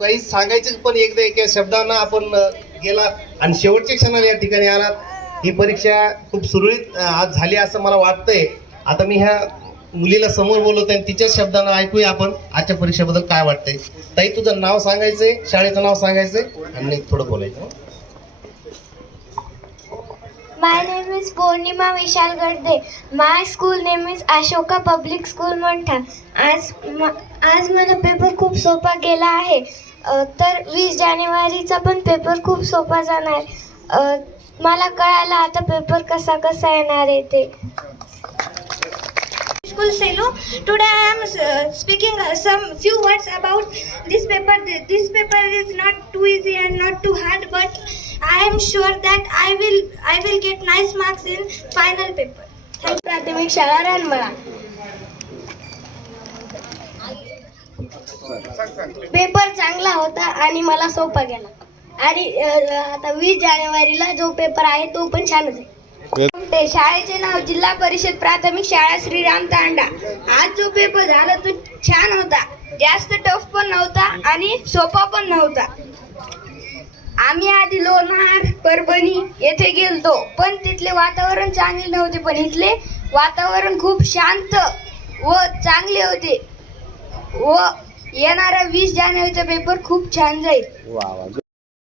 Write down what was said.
काही सांगायचं पण एकदा एक शब्दांना आपण गेला आणि शेवटच्या क्षणाला या ठिकाणी आलात. ही परीक्षा खूप सुरळीत आज झाली असं मला वाटतंय. आता मी ह्या मुलीला समोर बोलवतो आणि तिच्याच शब्दानं ऐकूया आपण. आजच्या परीक्षेबद्दल काय वाटतंय? ताई तुझं नाव सांगायचंय शाळेचं नाव सांगायचंय आणि थोडं बोलायचं. My name is Purnima Vishal Gadde. My school name is Ashoka Public School Monta. आज म- आज माझा पेपर खूप सोपा गेला आहे अ, तर वीस जानेवारीचा पण पेपर खूप सोपा जाणार अ, मला कळालं आता पेपर कसा कसा येणार आहे ते School Selu. Today I am uh, speaking uh, some few words about this paper. This paper is not too easy and not too hard, but I am sure that I will I will get nice marks in final paper प्राथमिक शाळा रानमळा paper चांगला होता आणि मला सोपा गेला. आणि आता वीस जानेवारीला जो पेपर आहे तो पण छानच आहे ते शाळेचे नाव जिल्हा परिषद प्राथमिक शाळा श्रीराम तांडा. आज जो पेपर झाला तो छान होता. जास्त टफ पण नव्हता आणि सोपा पण नव्हता. आम्ही आधी लोणार परभणी येथे गेलतो. पण तिथले वातावरण चांगले नव्हते. पण इथले वातावरण खूप शांत व चांगले होते. व येणारा वीस जानेवारीचा पेपर खूप छान जाईल.